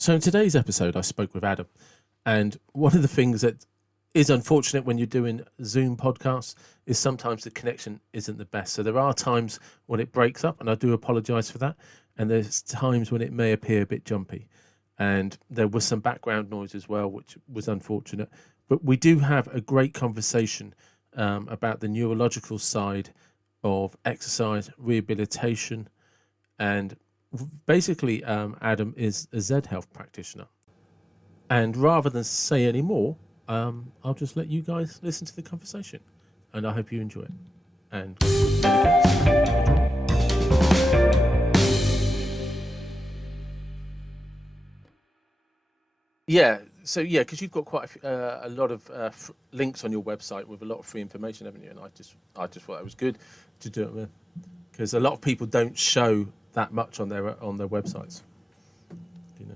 So in today's episode, I spoke with Adam, and one of the things that is unfortunate when you're doing Zoom podcasts is sometimes the connection isn't the best. So there are times when it breaks up, and I do apologise for that. And there's times when it may appear a bit jumpy, and there was some background noise as well, which was unfortunate. But we do have a great conversation about the neurological side of exercise rehabilitation, and basically, Adam is a Z Health practitioner. And rather than say any more, I'll just let you guys listen to the conversation. And I hope you enjoy it. And yeah, so yeah, because you've got quite a lot of links on your website with a lot of free information, haven't you? And I just thought it was good to do it with, because a lot of people don't show that much on their websites. You know.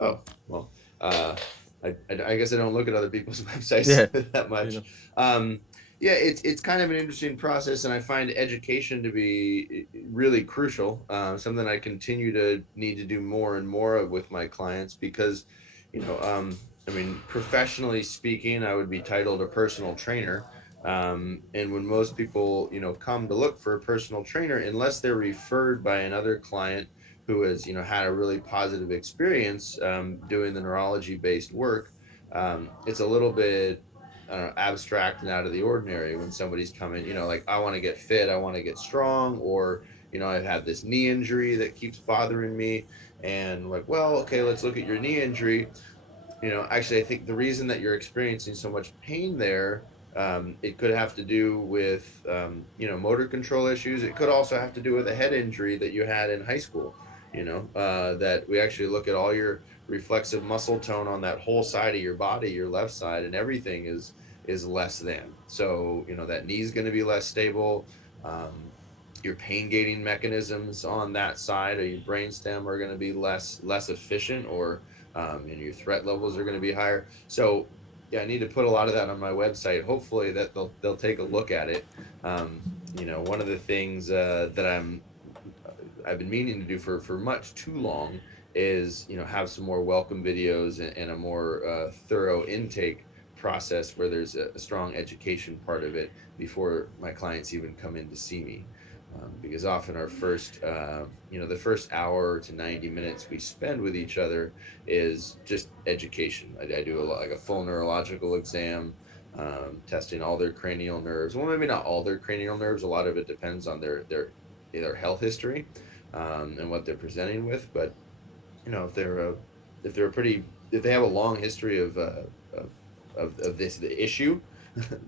Oh, well, I guess I don't look at other people's websites that much. You Yeah, it's kind of an interesting process, and I find education to be really crucial. Something I continue to need to do more and more of with my clients because, I mean, professionally speaking, I would be titled a personal trainer. And when most people, come to look for a personal trainer, unless they're referred by another client who has, had a really positive experience doing the neurology based work, it's a little bit, I don't know, abstract and out of the ordinary when somebody's coming, like, I want to get fit, I want to get strong, or, I've had this knee injury that keeps bothering me. And like, well, okay, let's look at your knee injury. Actually, I think the reason that you're experiencing so much pain there, it could have to do with, motor control issues. It could also have to do with a head injury that you had in high school, that we actually look at all your reflexive muscle tone on that whole side of your body, your left side, and everything is less than. So, that knee is going to be less stable. Your pain gating mechanisms on that side of your brainstem are going to be less efficient, or your threat levels are going to be higher. So yeah, I need to put a lot of that on my website. Hopefully that they'll take a look at it. One of the things that I've been meaning to do for much too long is have some more welcome videos and a more thorough intake process where there's a strong education part of it before my clients even come in to see me. Because often our first, the first hour to 90 minutes we spend with each other is just education. I do like a full neurological exam, testing all their cranial nerves. Well, maybe not all their cranial nerves. A lot of it depends on their health history, and what they're presenting with. But if if they have a long history of the issue,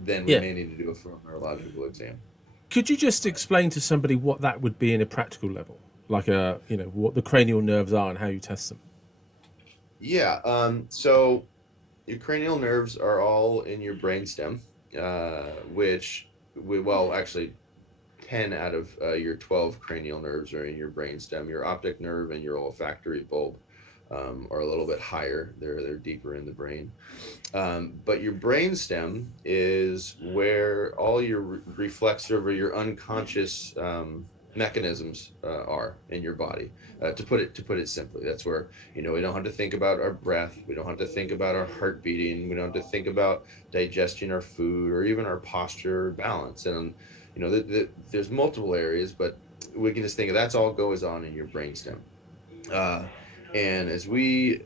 then we Yeah. may need to do a full neurological exam. Could you just explain to somebody what that would be in a practical level, like what the cranial nerves are and how you test them? Yeah. So your cranial nerves are all in your brainstem, which actually 10 out of your 12 cranial nerves are in your brainstem. Your optic nerve and your olfactory bulb are a little bit higher. They're deeper in the brain. But your brainstem is where all your reflexive or your unconscious mechanisms are in your body. To put it simply, that's where we don't have to think about our breath, we don't have to think about our heart beating, we don't have to think about digesting our food or even our posture or balance. And there's multiple areas, but we can just think of that's all goes on in your brainstem. Uh, and as we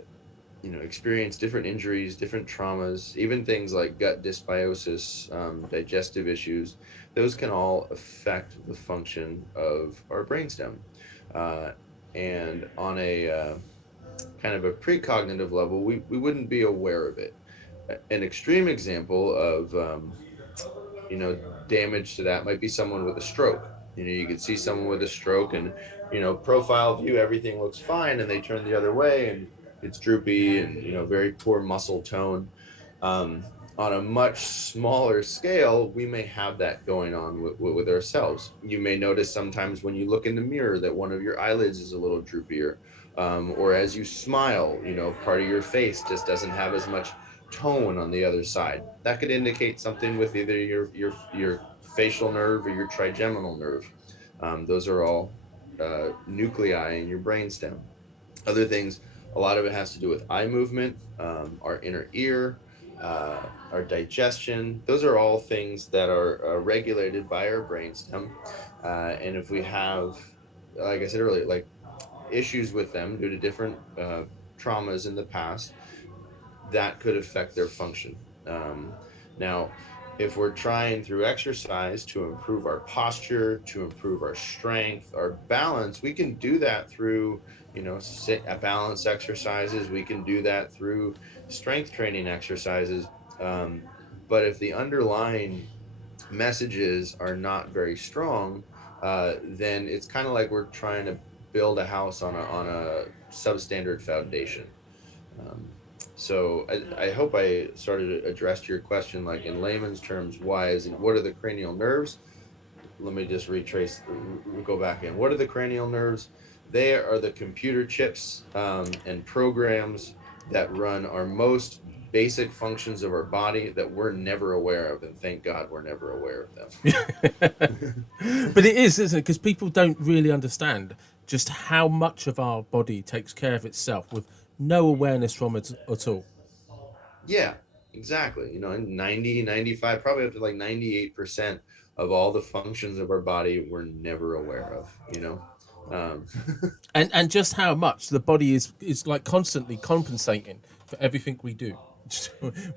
experience different injuries, different traumas, even things like gut dysbiosis, digestive issues, those can all affect the function of our brainstem. Uh, and on a kind of a precognitive level, we wouldn't be aware of it. An extreme example of damage to that might be someone with a stroke. You can see someone with a stroke, and profile view, everything looks fine, and they turn the other way and it's droopy and very poor muscle tone. On a much smaller scale, we may have that going on with ourselves. You may notice sometimes when you look in the mirror that one of your eyelids is a little droopier, or as you smile, part of your face just doesn't have as much tone on the other side. That could indicate something with either your facial nerve or your trigeminal nerve. Those are all nuclei in your brainstem. Other things, a lot of it has to do with eye movement, our inner ear, our digestion. Those are all things that are regulated by our brainstem. And if we have, like I said earlier, like issues with them due to different traumas in the past, that could affect their function. Now, if we're trying through exercise to improve our posture, to improve our strength, our balance, we can do that through, sit balance exercises. We can do that through strength training exercises. Um, but if the underlying messages are not very strong, then it's kind of like we're trying to build a house on a substandard foundation. Um, so I hope I started to address your question, like in layman's terms. What are the cranial nerves? Let me just go back in. What are the cranial nerves? They are the computer chips and programs that run our most basic functions of our body that we're never aware of, and thank God we're never aware of them. But it is, isn't it? Because people don't really understand just how much of our body takes care of itself with no awareness from it at all. Yeah, exactly. 90, 95, probably up to like 98% of all the functions of our body we're never aware of, Um, And just how much the body is like constantly compensating for everything we do.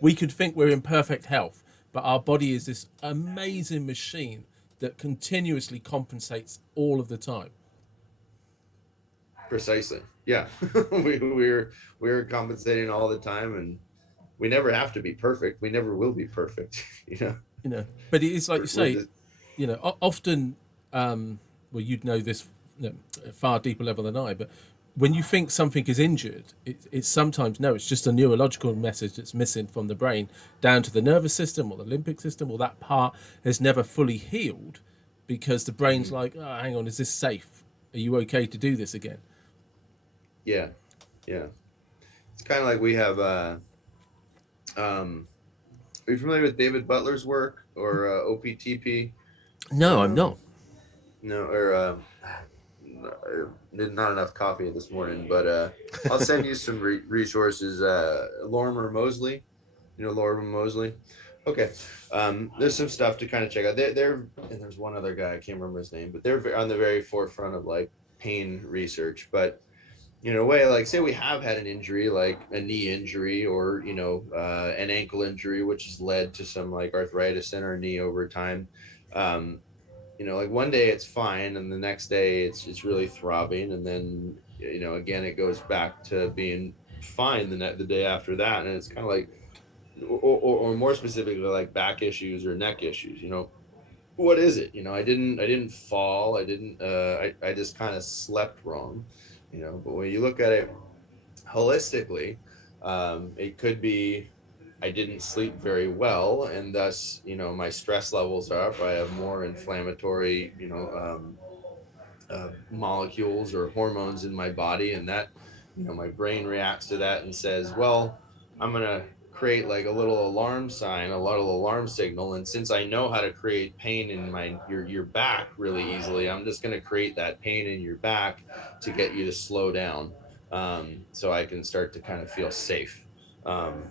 We could think we're in perfect health, but our body is this amazing machine that continuously compensates all of the time. precisely. Yeah. We're compensating all the time, and we never have to be perfect. We never will be perfect, But it is like you We're say, just often, well, you'd know this, at far deeper level than I, but when you think something is injured, it's sometimes, no, it's just a neurological message that's missing from the brain down to the nervous system or the limbic system, or that part has never fully healed because the brain's like, oh, hang on, is this safe? Are you okay to do this again? yeah, yeah. It's kind of like we have um are you familiar with David Butler's work or OPTP? No, I'm Um not. no, or not enough coffee this morning, but I'll send you some resources. Lorimer Mosley, Lorimer Mosley. Okay, there's some stuff to kind of check out. And there's one other guy I can't remember his name, but they're on the very forefront of like pain research. But in a way, like say we have had an injury, like a knee injury, or an ankle injury, which has led to some like arthritis in our knee over time. Um, like one day it's fine, and the next day it's really throbbing, and then again it goes back to being fine the day after that, and it's kind of like, or more specifically, like back issues or neck issues. What is it? I didn't fall. I didn't. I just kind of slept wrong. But when you look at it holistically, it could be I didn't sleep very well, and thus, my stress levels are up. I have more inflammatory, molecules or hormones in my body, and that, my brain reacts to that and says, well, I'm gonna create like a little alarm sign, a little alarm signal, and since I know how to create pain in your back really easily, I'm just gonna create that pain in your back to get you to slow down, so I can start to kind of feel safe. Um,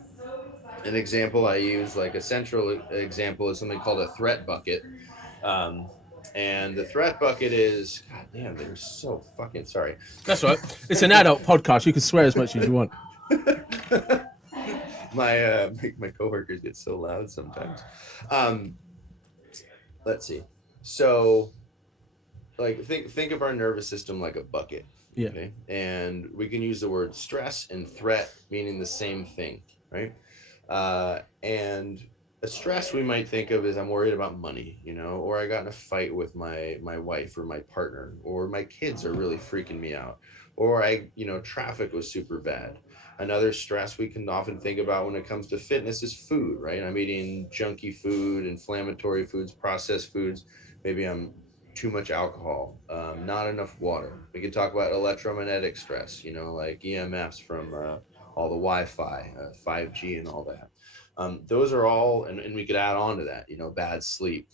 an example I use, like a central example, is something called a threat bucket. Um, and the threat bucket is, God damn, they're so fucking sorry. That's right. It's an adult podcast. You can swear as much as you want. My coworkers get so loud sometimes. Um, let's see. So, like, think of our nervous system like a bucket. Yeah. Okay, and we can use the word stress and threat meaning the same thing, right? And a stress we might think of as I'm worried about money, or I got in a fight with my wife or my partner, or my kids are really freaking me out, or traffic was super bad. Another stress we can often think about when it comes to fitness is food, right? I'm eating junky food, inflammatory foods, processed foods. Maybe I'm too much alcohol, not enough water. We can talk about electromagnetic stress, like EMFs from all the Wi-Fi, 5G, and all that. Those are all, and we could add on to that, bad sleep,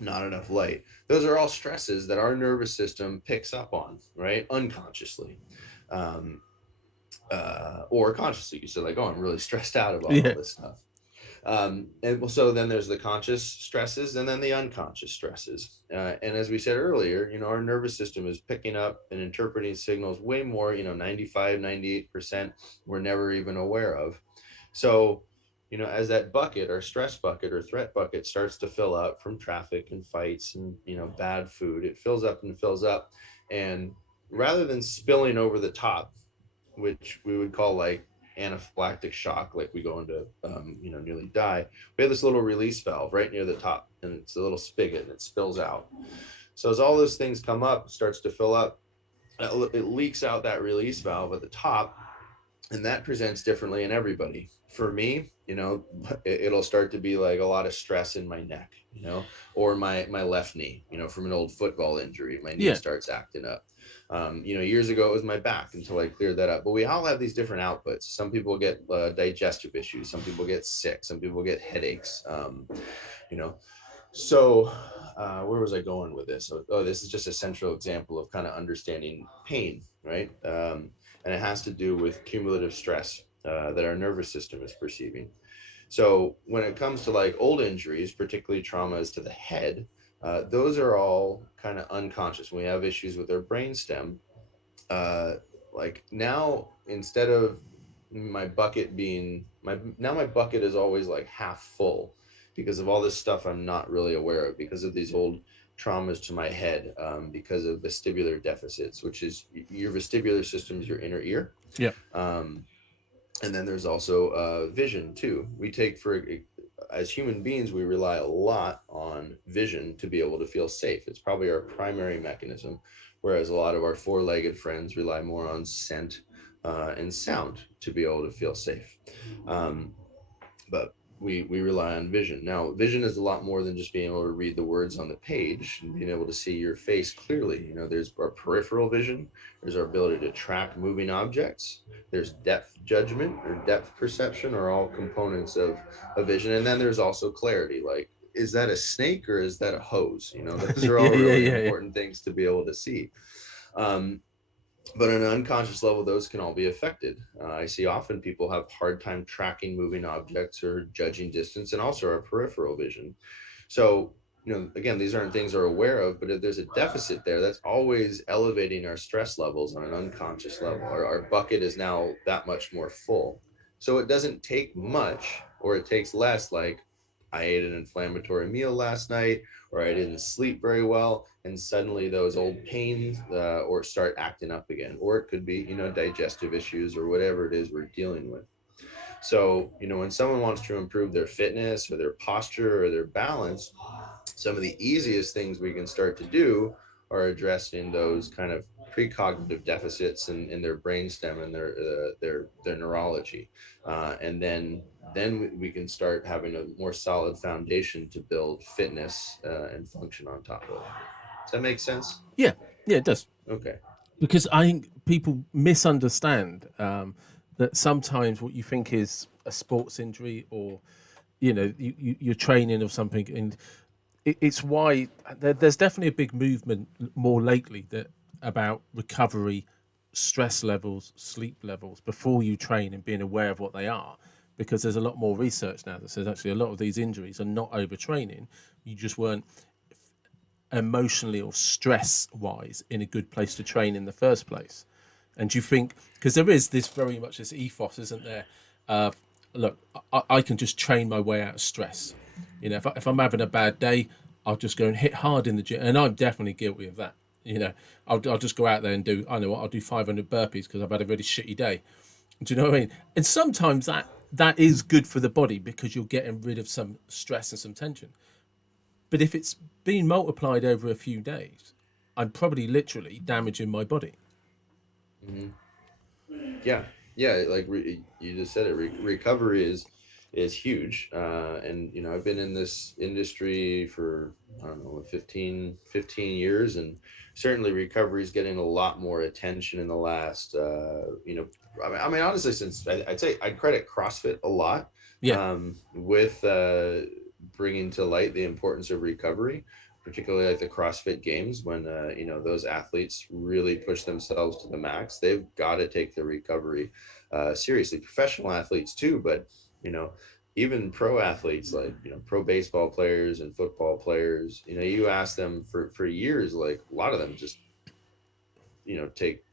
not enough light. Those are all stresses that our nervous system picks up on, right? Unconsciously. or consciously. You said like, oh, I'm really stressed out about all Yeah. this stuff. And so then there's the conscious stresses and then the unconscious stresses. And as we said earlier, our nervous system is picking up and interpreting signals way more, 95, 98% we're never even aware of. So, as that bucket or stress bucket or threat bucket starts to fill up from traffic and fights and, bad food, it fills up and fills up. And rather than spilling over the top, which we would call like anaphylactic shock, like we go into, nearly die. We have this little release valve right near the top, and it's a little spigot, and it spills out. So as all those things come up, it starts to fill up. It leaks out that release valve at the top, and that presents differently in everybody. For me, it'll start to be like a lot of stress in my neck, or my left knee, from an old football injury. My knee Yeah. starts acting up. Years ago it was my back until I cleared that up. But we all have these different outputs. Some people get digestive issues. Some people get sick. Some people get headaches. You know, so where was I going with this? Oh, this is just a central example of kind of understanding pain, right? And it has to do with cumulative stress that our nervous system is perceiving. So when it comes to like old injuries, particularly traumas to the head, those are all kind of unconscious. When we have issues with our brainstem, like now instead of my bucket being my bucket is always like half full because of all this stuff I'm not really aware of because of these old traumas to my head, because of vestibular deficits, which is your vestibular system is your inner ear. Yeah. Um, and then there's also vision too. We take for as human beings, we rely a lot on vision to be able to feel safe. It's probably our primary mechanism, whereas a lot of our four-legged friends rely more on scent and sound to be able to feel safe. But we rely on vision. Now, vision is a lot more than just being able to read the words on the page and being able to see your face clearly. There's our peripheral vision, there's our ability to track moving objects, there's depth judgment or depth perception, are all components of vision. And then there's also clarity, like, is that a snake or is that a hose? Those are all really Yeah. important things to be able to see. But on an unconscious level, those can all be affected. I see often people have hard time tracking moving objects or judging distance, and also our peripheral vision. So, again, these aren't things we're aware of, but if there's a deficit there, that's always elevating our stress levels on an unconscious level. Our bucket is now that much more full. So it doesn't take much, or it takes less, like I ate an inflammatory meal last night, or I didn't sleep very well, and suddenly those old pains or start acting up again. Or it could be, digestive issues or whatever it is we're dealing with. So, when someone wants to improve their fitness or their posture or their balance, some of the easiest things we can start to do are addressing those kind of precognitive deficits in their brainstem and their neurology, and then we can start having a more solid foundation to build fitness and function on top of. Does that make sense? Yeah. Yeah, it does. Okay. Because I think people misunderstand that sometimes what you think is a sports injury or you're training or something, and it's why there's definitely a big movement more lately that about recovery, stress levels, sleep levels before you train and being aware of what they are, because there's a lot more research now that says actually a lot of these injuries are not overtraining. You just weren't emotionally or stress wise in a good place to train in the first place. And you think, because there is this very much this ethos, isn't there? Look, I can just train my way out of stress. If I'm having a bad day, I'll just go and hit hard in the gym. And I'm definitely guilty of that. I'll just go out there and do, I know what, I'll do 500 burpees because I've had a really shitty day. Do you know what I mean? And sometimes that is good for the body because you're getting rid of some stress and some tension. But if it's being multiplied over a few days, I'm probably literally damaging my body. Mm-hmm. Yeah, yeah, like you just said it. Recovery is huge, and I've been in this industry for, I don't know, 15 years, and certainly recovery is getting a lot more attention in the last I mean honestly, since I'd say I'd credit CrossFit a lot Yeah. with bringing to light the importance of recovery. particularly like the CrossFit games, when those athletes really push themselves to the max, they've got to take their recovery seriously. Professional athletes too, but even pro athletes, like pro baseball players and football players, you ask them for years, like a lot of them just take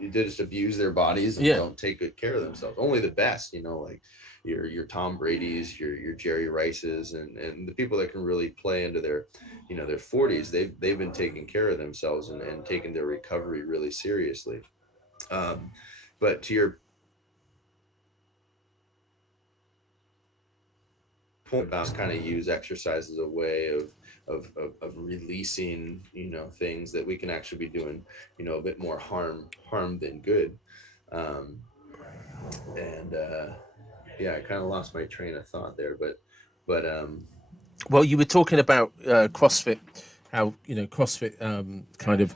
they just abuse their bodies and Yeah. don't take good care of themselves. Only the best, like your Tom Brady's, your Jerry Rice's, and the people that can really play into their their 40s, they've been taking care of themselves and taking their recovery really seriously. But to your point about, kind of use exercise as a way of releasing things that we can actually be doing a bit more harm than good. um and Yeah, I kind of lost my train of thought there, but Well, you were talking about CrossFit, how CrossFit kind of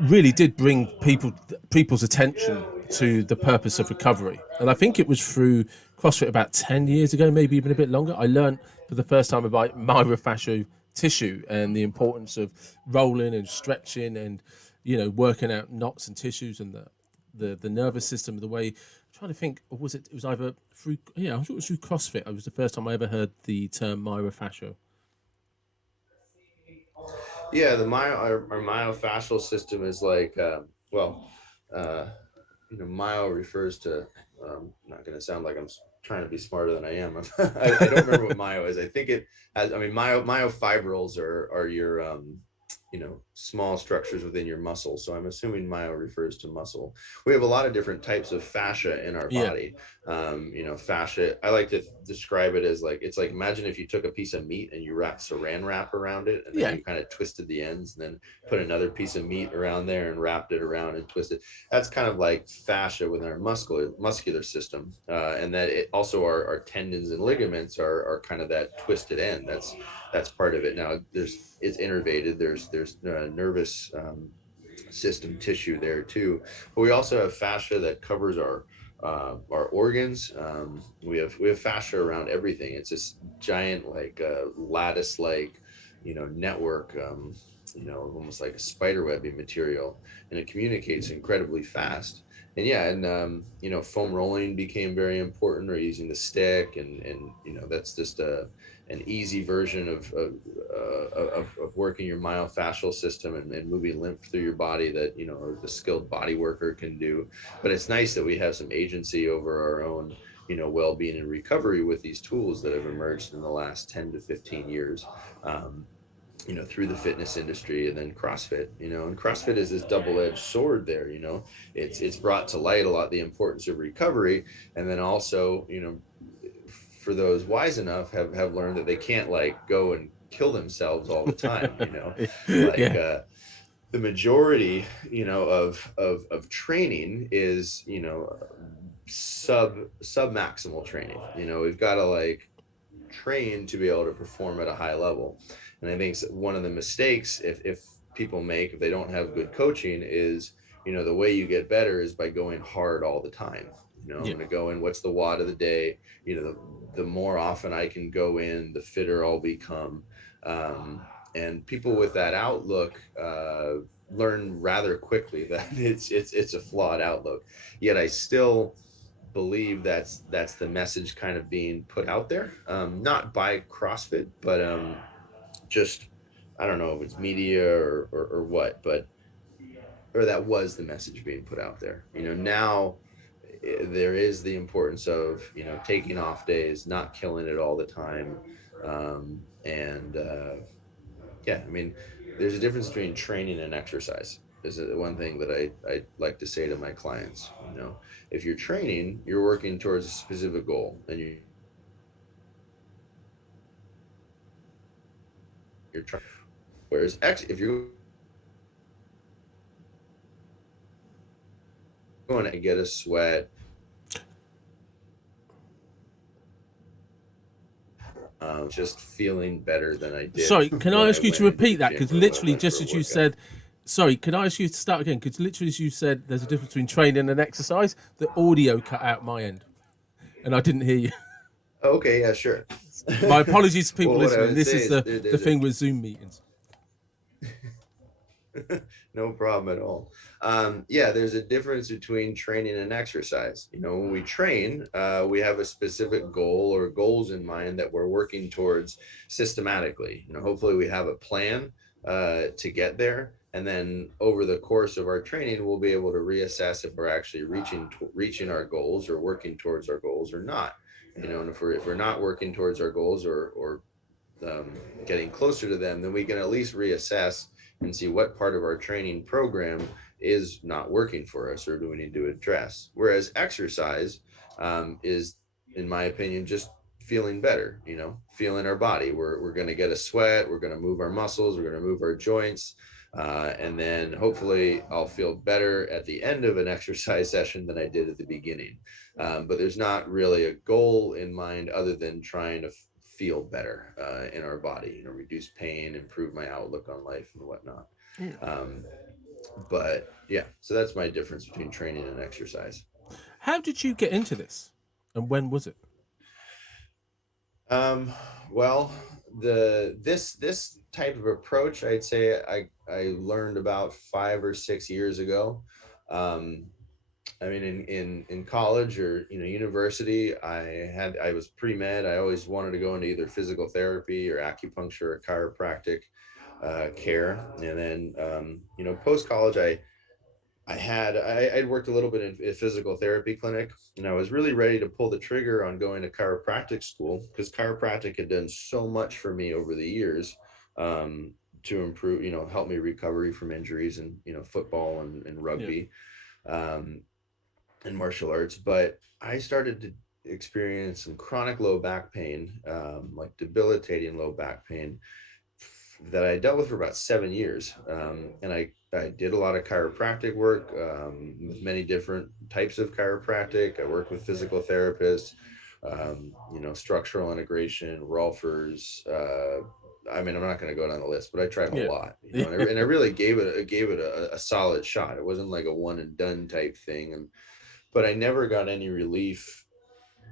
really did bring people's attention to the purpose of recovery, and I think it was through CrossFit about 10 years ago, maybe even a bit longer. I learned for the first time about myofascial tissue and the importance of rolling and stretching and working out knots and tissues and the nervous system, the way. I'm trying to think, or was it? It was either through, yeah, I thought it was through CrossFit. It was the first time I ever heard the term myofascial. yeah, our myofascial system is like, well, uh, myo refers to. Not going to sound like I'm trying to be smarter than I am. I don't remember what myo is. I think it has. I mean, myofibrils are your small structures within your muscle. So I'm assuming myo refers to muscle. We have a lot of different types of fascia in our Yeah. body. Fascia, I like to describe it as like, it's like, imagine if you took a piece of meat and you wrap saran wrap around it, and then Yeah. you kind of twisted the ends, and then put another piece of meat around there and wrapped it around and twisted. That's kind of like fascia within our muscular system. And that it also, our tendons and ligaments are kind of that twisted end. That's part of it. Now it's innervated. There's nervous system tissue there too, but we also have fascia that covers our organs. We have fascia around everything. It's this giant, like lattice like network, almost like a spider webbing material, and it communicates incredibly fast. And yeah, and foam rolling became very important, or using the stick, and that's just an easy version of working your myofascial system and moving lymph through your body that the skilled body worker can do. But it's nice that we have some agency over our own well-being and recovery with these tools that have emerged in the last 10 to 15 years. Through the fitness industry, and then CrossFit, and CrossFit is this double-edged sword there. It's brought to light a lot the importance of recovery, and then also, for those wise enough, have learned that they can't like go and kill themselves all the time. Like Yeah. The majority, of training is, sub maximal training. We've got to like train to be able to perform at a high level. And I think one of the mistakes, if people make, if they don't have good coaching, is the way you get better is by going hard all the time. I'm going to go in, what's the watt of the day, the more often I can go in, the fitter I'll become. And people with that outlook learn rather quickly that it's a flawed outlook. Yet I still believe that's the message kind of being put out there, not by CrossFit, but just, I don't know if it's media or what, but or that was the message being put out there. Now there is the importance of taking off days, not killing it all the time. And Yeah, I mean, there's a difference between training and exercise. Is one thing that I like to say to my clients. If you're training, you're working towards a specific goal, and you're trying. Whereas if you're going to get a sweat, just feeling better than I did. Sorry, can I ask you to repeat that? Because literally, just as you workout. said, sorry, can I ask you to start again? Because literally, as you said, there's a difference between training and exercise. The audio cut out my end, and I didn't hear you. Okay, yeah, sure. My apologies to people Well, what I listening. would This say is is the thing with Zoom meetings. No problem at all. Yeah, there's a difference between training and exercise. When we train, we have a specific goal or goals in mind that we're working towards systematically. Hopefully we have a plan to get there. And then over the course of our training, we'll be able to reassess if we're actually reaching our goals or working towards our goals or not. And if we're not working towards our goals or getting closer to them, then we can at least reassess and see what part of our training program is not working for us or do we need to address. Whereas exercise is, in my opinion, just feeling better, feeling our body. We're going to get a sweat, we're going to move our muscles, we're going to move our joints. And then hopefully I'll feel better at the end of an exercise session than I did at the beginning. But there's not really a goal in mind other than trying to feel better in our body, reduce pain, improve my outlook on life and whatnot. Yeah. But yeah, so that's my difference between training and exercise. How did you get into this, and when was it? Um, well, this type of approach, I'd say I learned about 5 or 6 years ago. Um, I mean, in college or university, I was pre-med. I always wanted to go into either physical therapy or acupuncture or chiropractic care. And then post college, I'd worked a little bit in a physical therapy clinic, and I was really ready to pull the trigger on going to chiropractic school because chiropractic had done so much for me over the years. To improve, help me recovery from injuries and football and Yeah. rugby. Um, and martial arts, but I started to experience some chronic low back pain, like debilitating low back pain that I dealt with for about 7 years. And I did a lot of chiropractic work with many different types of chiropractic. I worked with physical therapists, structural integration, Rolfers. I mean, I'm not going to go down the list, but I tried a Yeah. lot, and I really gave it a solid shot. It wasn't like a one and done type thing. But I never got any relief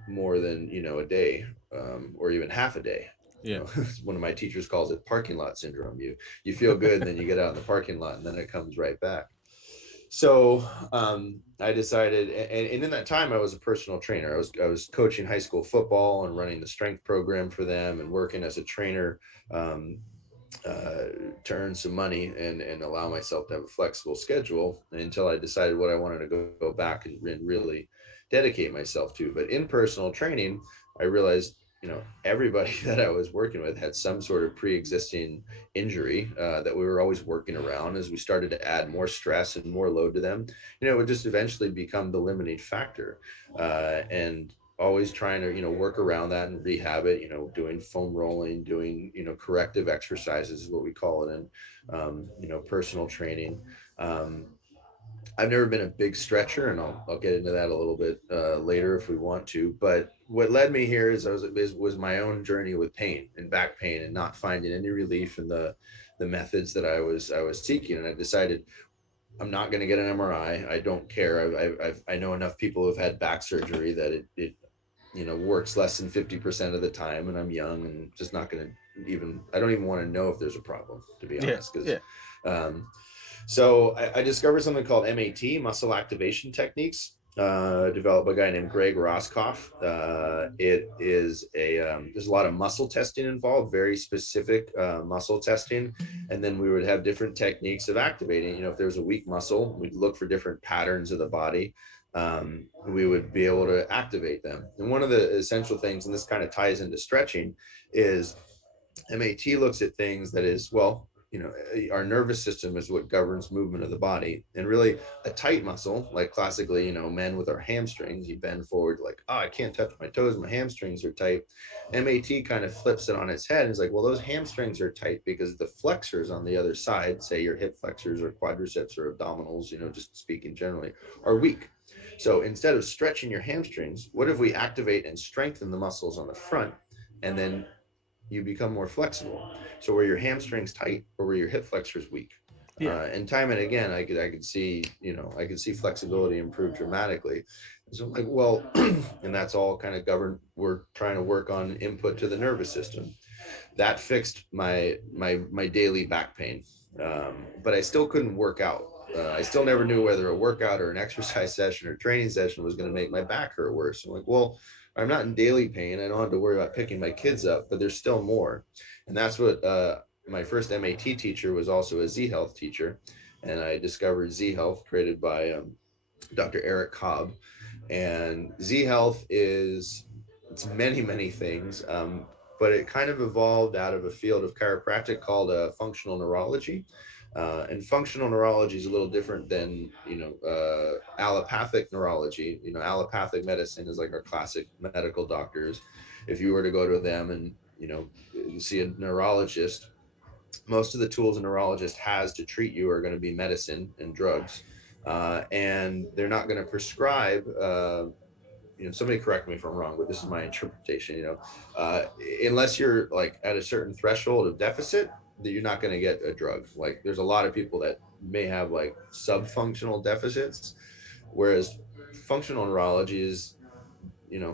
more than a day, or even half a day. Yeah. One of my teachers calls it parking lot syndrome. You feel good, and then you get out in the parking lot, and then it comes right back. So I decided, and in that time, I was a personal trainer. I was coaching high school football and running the strength program for them, and working as a trainer. Um, to earn some money and allow myself to have a flexible schedule until I decided what I wanted to go back and really dedicate myself to. But in personal training, I realized, everybody that I was working with had some sort of pre-existing injury that we were always working around. As we started to add more stress and more load to them, it would just eventually become the limiting factor. And always trying to work around that and rehab it, doing foam rolling, doing corrective exercises is what we call it, and personal training. um, I've never been a big stretcher, and I'll get into that a little bit later if we want to. But what led me here was my own journey with pain and back pain, and not finding any relief in the methods that I was seeking. And I decided I'm not going to get an MRI. I don't care. I know enough people who've had back surgery that it works less than 50% of the time, and I'm young and just not going to I don't even want to know if there's a problem, to be Yeah. honest. Because Yeah. so I discovered something called MAT, muscle activation techniques, developed by a guy named Greg Roscoff. It is there's a lot of muscle testing involved, very specific muscle testing. And then we would have different techniques of activating. If there's a weak muscle, we'd look for different patterns of the body. We would be able to activate them. And one of the essential things, and this kind of ties into stretching, is MAT looks at things that is, well, our nervous system is what governs movement of the body. And really, a tight muscle, like classically, men with our hamstrings, you bend forward like, oh, I can't touch my toes, my hamstrings are tight. MAT kind of flips it on its head and is like, well, those hamstrings are tight because the flexors on the other side, say your hip flexors or quadriceps or abdominals, just speaking generally, are weak. So instead of stretching your hamstrings, what if we activate and strengthen the muscles on the front, and then you become more flexible? So where your hamstrings tight or where your hip flexors weak. Yeah. And time and again, I could see, I could see flexibility improve dramatically. So I'm like, well, and that's all kind of governed. We're trying to work on input to the nervous system. That fixed my daily back pain. but I still couldn't work out. I still never knew whether a workout or an exercise session or training session was going to make my back hurt worse. I'm like, well, I'm not in daily pain. I don't have to worry about picking my kids up, but there's still more. And that's what my first MAT teacher was also a Z Health teacher. And I discovered Z Health, created by Dr. Eric Cobb. And Z Health it's many, many things. But it kind of evolved out of a field of chiropractic called functional neurology. And functional neurology is a little different than, allopathic neurology. Allopathic medicine is like our classic medical doctors. If you were to go to them and, see a neurologist, most of the tools a neurologist has to treat you are going to be medicine and drugs. And they're not going to prescribe, somebody correct me if I'm wrong, but this is my interpretation, unless you're like at a certain threshold of deficit, that you're not going to get a drug. Like there's a lot of people that may have like subfunctional deficits, whereas functional neurology is,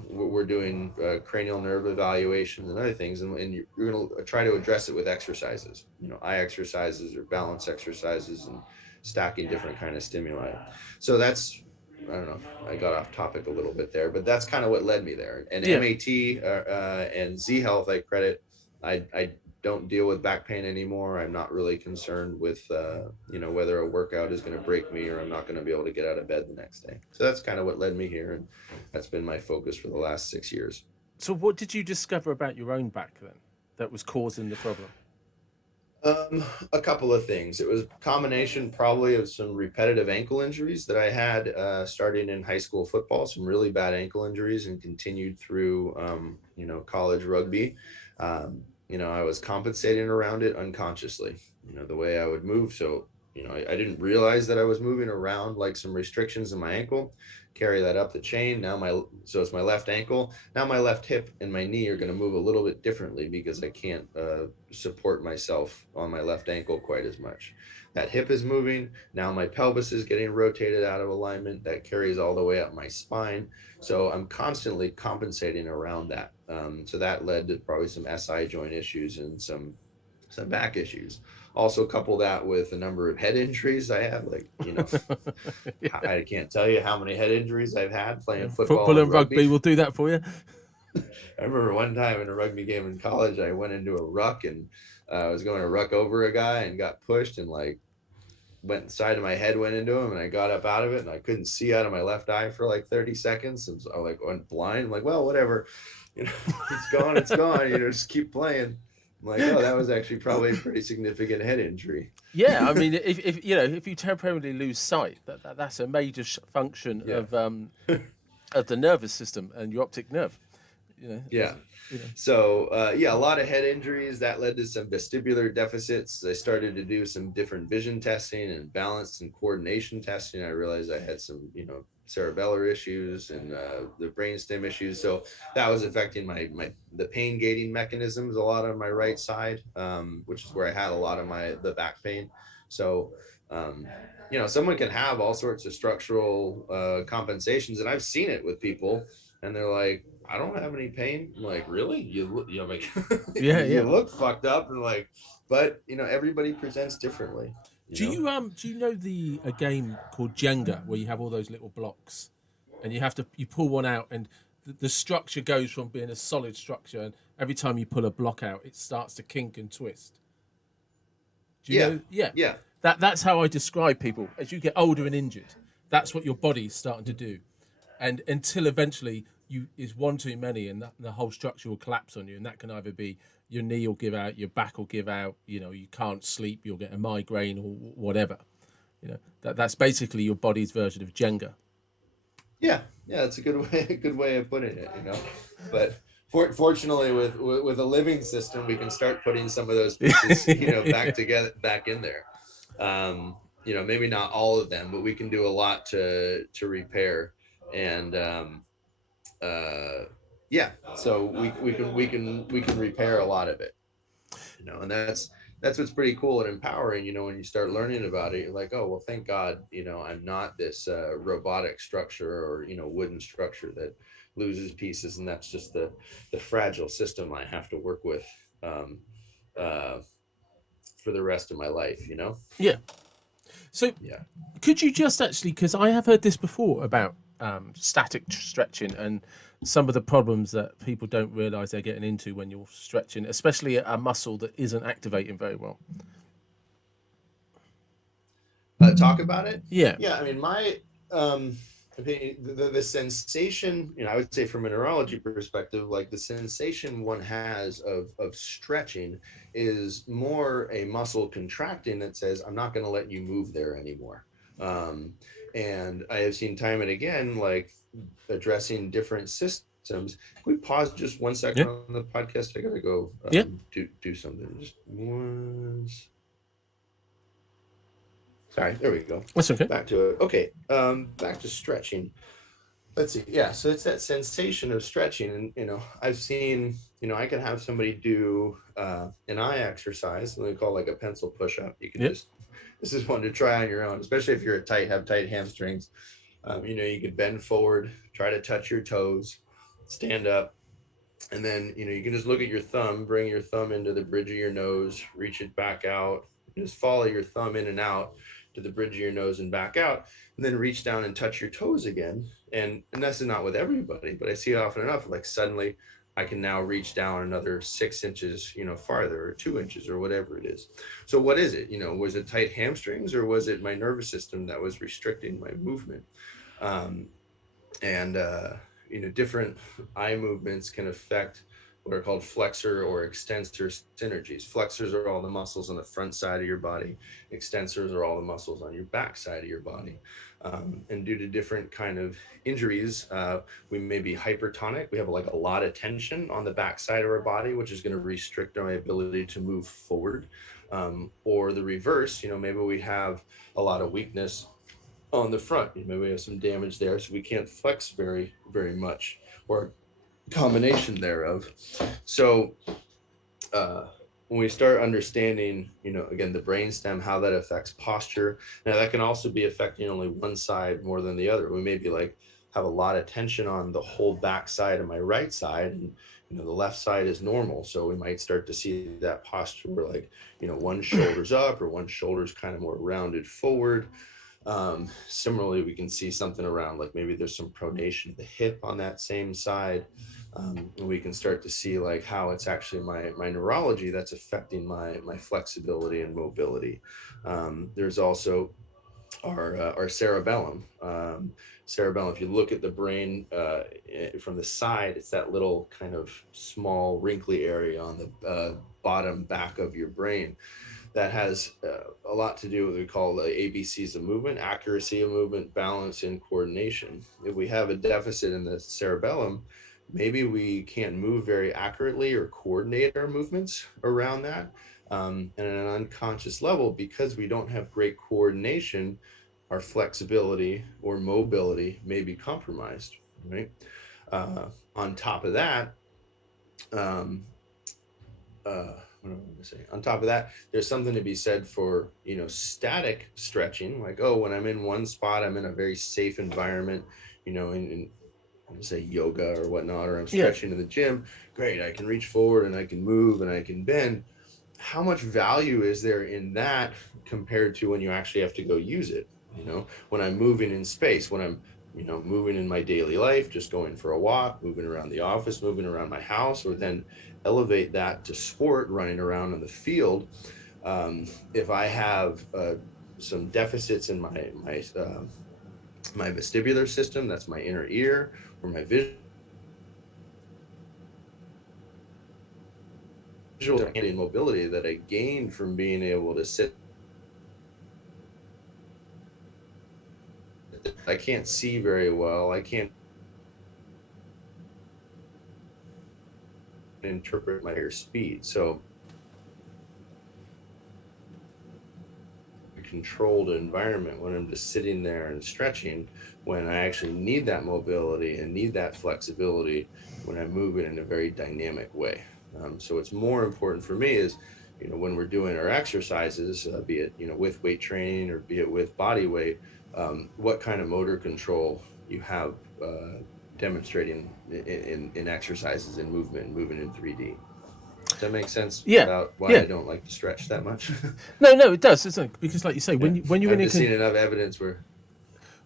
we're doing cranial nerve evaluations and other things, and you're going to try to address it with exercises, eye exercises or balance exercises, and stacking different kind of stimuli. So that's, I don't know, I got off topic a little bit there, but that's kind of what led me there. And Yeah. MAT and Z Health, I credit. I don't deal with back pain anymore. I'm not really concerned with, whether a workout is going to break me or I'm not going to be able to get out of bed the next day. So that's kind of what led me here. And that's been my focus for the last 6 years. So what did you discover about your own back then that was causing the problem? A couple of things. It was a combination probably of some repetitive ankle injuries that I had starting in high school football, some really bad ankle injuries, and continued through, college rugby. I was compensating around it unconsciously, the way I would move. So, I didn't realize that I was moving around like some restrictions in my ankle, carry that up the chain. So it's my left ankle. Now my left hip and my knee are going to move a little bit differently because I can't support myself on my left ankle quite as much. That hip is moving. Now my pelvis is getting rotated out of alignment. That carries all the way up my spine. So I'm constantly compensating around that. So that led to probably some SI joint issues and some back issues. Also couple that with a number of head injuries I had, Yeah. I can't tell you how many head injuries I've had playing football Football and and rugby will do that for you. I remember one time in a rugby game in college, I went into a ruck and I was going to ruck over a guy and got pushed and like went side of my head went into him, and I got up out of it and I couldn't see out of my left eye for like 30 seconds. And so I like went blind. I'm like, well, whatever, it's gone, just keep playing. I'm like, oh, that was actually probably a pretty significant head injury. Yeah, I mean, if you temporarily lose sight, that's a major function Yeah. of the nervous system and your optic nerve. Yeah. So, a lot of head injuries that led to some vestibular deficits. I started to do some different vision testing and balance and coordination testing. I realized I had some, cerebellar issues and the brainstem issues. So that was affecting the pain gating mechanisms a lot on my right side, which is where I had a lot of the back pain. So, someone can have all sorts of structural compensations, and I've seen it with people, and they're like, I don't have any pain. I'm like, really? You like, you look fucked up, and like, but everybody presents differently. Do you know a game called Jenga where you have all those little blocks, and you pull one out, and the structure goes from being a solid structure, and every time you pull a block out, it starts to kink and twist. Do you know? Yeah. That's how I describe people. As you get older and injured, that's what your body's starting to do, and until eventually is one too many, and the whole structure will collapse on you, and that can either be your knee will give out, your back will give out, you can't sleep, you'll get a migraine or whatever. That's basically your body's version of Jenga. Yeah, that's a good way of putting it. But fortunately, with a living system, we can start putting some of those pieces, back in there. Maybe not all of them, but we can do a lot to repair. And so we can repair a lot of it, and that's what's pretty cool and empowering. When you start learning about it, you're like, oh well, thank God, I'm not this robotic structure or wooden structure that loses pieces, and that's just the fragile system I have to work with. for the rest of my life, you know? Yeah. So Yeah. could you just actually, because I have heard this before about static stretching and some of the problems that people don't realize they're getting into when you're stretching, especially a muscle that isn't activating very well. Talk about it. Yeah. Yeah, I mean, my um, opinion, the sensation, I would say from a neurology perspective, like the sensation one has of stretching is more a muscle contracting that says, I'm not going to let you move there anymore. Um, and I have seen time and again, like addressing different systems. Can we pause just 1 second Yeah. on the podcast? I gotta go Yeah. do something. Just once. Sorry, there we go. That's okay. Back to it. Okay, back to stretching. Let's see. Yeah, so it's that sensation of stretching, and I've seen, I can have somebody do an eye exercise, what we call like a pencil push-up. You can Yeah. just, this is one to try on your own, especially if you're have tight hamstrings. You could bend forward, try to touch your toes, stand up, and then you can just look at your thumb, bring your thumb into the bridge of your nose, reach it back out, just follow your thumb in and out to the bridge of your nose and back out, and then reach down and touch your toes again. And that's not with everybody, but I see it often enough, like suddenly I can now reach down another 6 inches farther, or 2 inches, or whatever it is. So what is it? Was it tight hamstrings, or was it my nervous system that was restricting my movement? And different eye movements can affect what are called flexor or extensor synergies. Flexors are all the muscles on the front side of your body. Extensors are all the muscles on your back side of your body. And due to different kind of injuries, we may be hypertonic. We have like a lot of tension on the back side of our body, which is going to restrict our ability to move forward. Or the reverse, maybe we have a lot of weakness on the front. Maybe we have some damage there, so we can't flex very, very much, or a combination thereof. So when we start understanding, again, the brainstem, how that affects posture. Now that can also be affecting only one side more than the other. We may be like have a lot of tension on the whole back side of my right side, and the left side is normal. So we might start to see that posture where like, one shoulder's up or one shoulder's kind of more rounded forward. Similarly, we can see something around like maybe there's some pronation of the hip on that same side. And we can start to see like how it's actually my neurology that's affecting my flexibility and mobility. There's also our cerebellum. Cerebellum, if you look at the brain from the side, it's that little kind of small wrinkly area on the bottom back of your brain that has a lot to do with what we call the ABCs of movement: accuracy of movement, balance, and coordination. If we have a deficit in the cerebellum, maybe we can't move very accurately or coordinate our movements around that. And at an unconscious level, because we don't have great coordination, our flexibility or mobility may be compromised, right? On top of that, um, what am I going to say? On top of that, there's something to be said for, static stretching. Like, oh, when I'm in one spot, I'm in a very safe environment, in I'm going to say yoga or whatnot, or I'm Yeah. stretching in the gym. Great. I can reach forward and I can move and I can bend. How much value is there in that compared to when you actually have to go use it? When I'm moving in space, when I'm, moving in my daily life, just going for a walk, moving around the office, moving around my house, or then elevate that to sport, running around in the field. If I have some deficits in my vestibular system, that's my inner ear, or my visual and mobility that I gained from being able to sit, I can't see very well. I can't interpret my air speed. So a controlled environment when I'm just sitting there and stretching, when I actually need that mobility and need that flexibility when I'm moving in a very dynamic way. So what's more important for me is, when we're doing our exercises, be it, with weight training or be it with body weight, what kind of motor control you have demonstrating in exercises and moving in 3D. Does that make sense Yeah, about why yeah. I don't like to stretch that much? No, it does, isn't it? Because, like you say, Yeah, when you're in I've a just seen enough evidence where.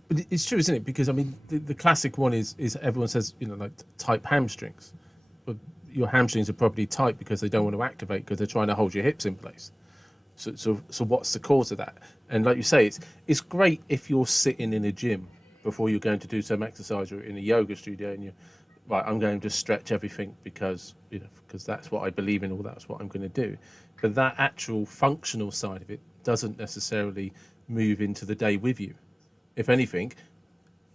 but it's true, isn't it? Because I mean, the classic one is everyone says, like tight hamstrings, but your hamstrings are probably tight because they don't want to activate because they're trying to hold your hips in place. So what's the cause of that? And like you say, it's great if you're sitting in a gym before you're going to do some exercise, or in a yoga studio, and you're right. I'm going to stretch everything because because that's what I believe in, or that's what I'm going to do. But that actual functional side of it doesn't necessarily move into the day with you. If anything,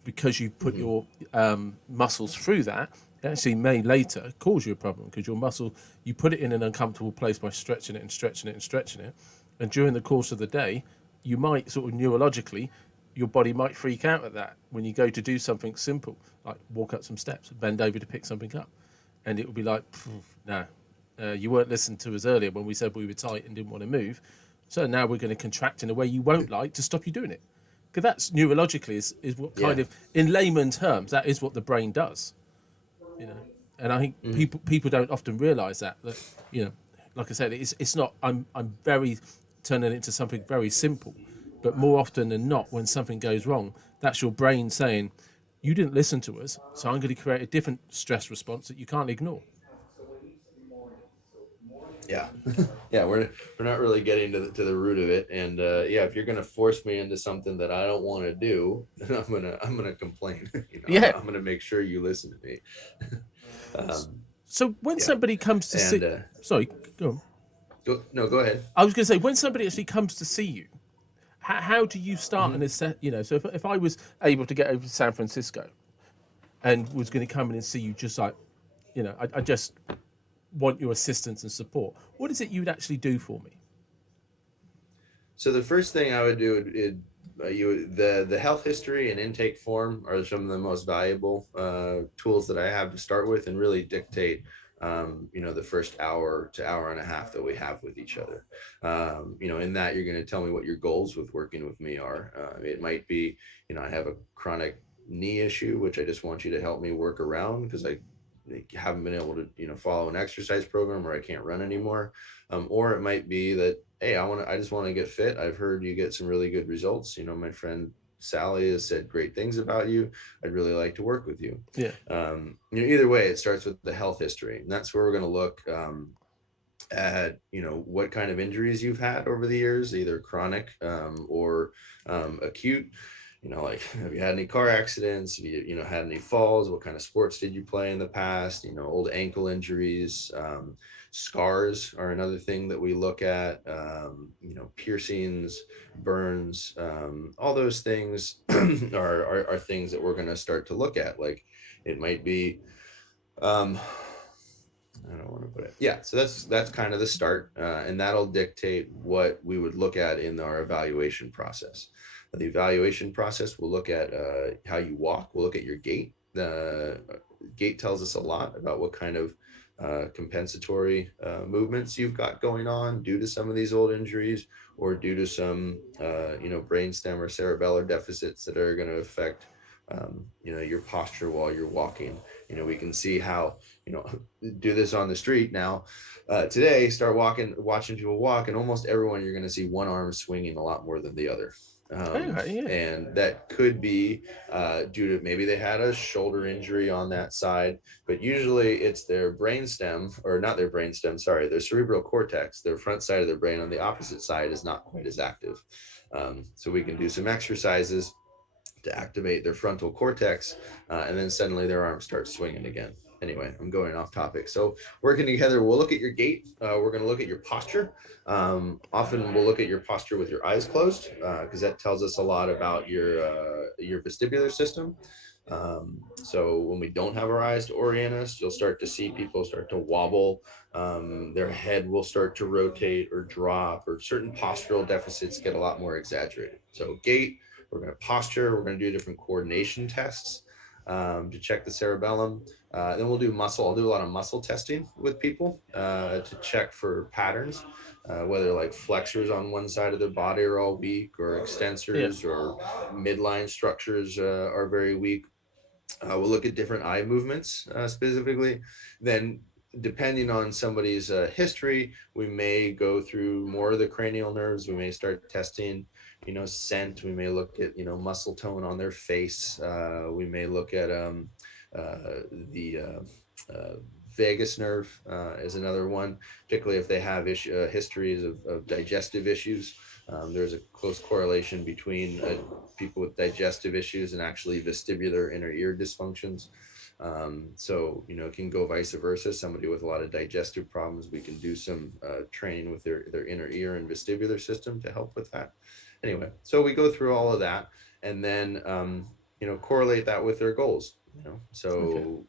because you've put Mhm. your muscles through that, it actually may later cause you a problem because your muscle, you put it in an uncomfortable place by stretching it and stretching it and stretching it. And during the course of the day, you might sort of neurologically, your body might freak out at that when you go to do something simple, like walk up some steps, bend over to pick something up. And it would be like, no, you weren't listening to us earlier when we said we were tight and didn't want to move. So now we're going to contract in a way you won't like to stop you doing it, because that's neurologically is what kind Yeah. of, in layman terms, that is what the brain does. you know and I think Mhm. people don't often realize that like I said, it's not, I'm very turning it into something very simple, but more often than not, when something goes wrong, that's your brain saying, you didn't listen to us, so I'm going to create a different stress response that you can't ignore. Yeah. Yeah, we're not really getting to the root of it, and yeah, if you're gonna force me into something that I don't want to do, then I'm gonna complain. Yeah. I'm gonna make sure you listen to me. um, So when yeah, somebody comes to and see, sorry, go on. go no, go ahead. I was going to say, when somebody actually comes to see you, how do you start Hmm. an assess? So if I was able to get over to San Francisco and was going to come in and see you, just like, I just want your assistance and support, what is it you'd actually do for me? So the first thing I would do the health history and intake form are some of the most valuable tools that I have to start with, and really dictate the first hour to hour and a half that we have with each other. In that, you're going to tell me what your goals with working with me are. It might be, I have a chronic knee issue, which I just want you to help me work around because I haven't been able to follow an exercise program, or I can't run anymore. Or it might be that, hey, I just want to get fit. I've heard you get some really good results. My friend Sally has said great things about you. I'd really like to work with you. Yeah. Either way, it starts with the health history, and that's where we're going to look at what kind of injuries you've had over the years, either chronic or acute. Like, have you had any car accidents? Have you had any falls? What kind of sports did you play in the past? Old ankle injuries. Scars are another thing that we look at. Piercings, burns, all those things are things that we're going to start to look at. Like, it might be um, I don't want to put it. Yeah, so that's kind of the start, and that'll dictate what we would look at in our evaluation process. The evaluation process will look at how you walk. We'll look at your gait. The gait tells us a lot about what kind of compensatory movements you've got going on due to some of these old injuries, or due to some brainstem or cerebellar deficits that are going to affect your posture while you're walking. We can see how do this on the street now. Today, start watching people walk, and almost everyone, you're going to see one arm swinging a lot more than the other. Okay, yeah. And that could be due to maybe they had a shoulder injury on that side, but usually it's their brainstem, or not their brainstem, sorry, their cerebral cortex, their front side of their brain on the opposite side is not quite as active. So we can do some exercises to activate their frontal cortex, and then suddenly their arms start swinging again. Anyway, I'm going off topic. So working together, we'll look at your gait. We're going to look at your posture. Often we'll look at your posture with your eyes closed, because that tells us a lot about your vestibular system. So when we don't have our eyes to orient us, you'll start to see people start to wobble. Their head will start to rotate or drop, or certain postural deficits get a lot more exaggerated. So gait, we're going to posture, we're going to do different coordination tests to check the cerebellum. Then we'll do muscle. I'll do a lot of muscle testing with people to check for patterns, whether like flexors on one side of their body are all weak, or Yeah. extensors or midline structures are very weak. We'll look at different eye movements specifically. Then depending on somebody's history, we may go through more of the cranial nerves. We may start testing, scent. We may look at, muscle tone on their face. We may look at the vagus nerve is another one, particularly if they have histories of digestive issues. There's a close correlation between people with digestive issues and actually vestibular inner ear dysfunctions. So, it can go vice versa. Somebody with a lot of digestive problems, we can do some training with their inner ear and vestibular system to help with that. Anyway, so we go through all of that and then, correlate that with their goals, So Okay.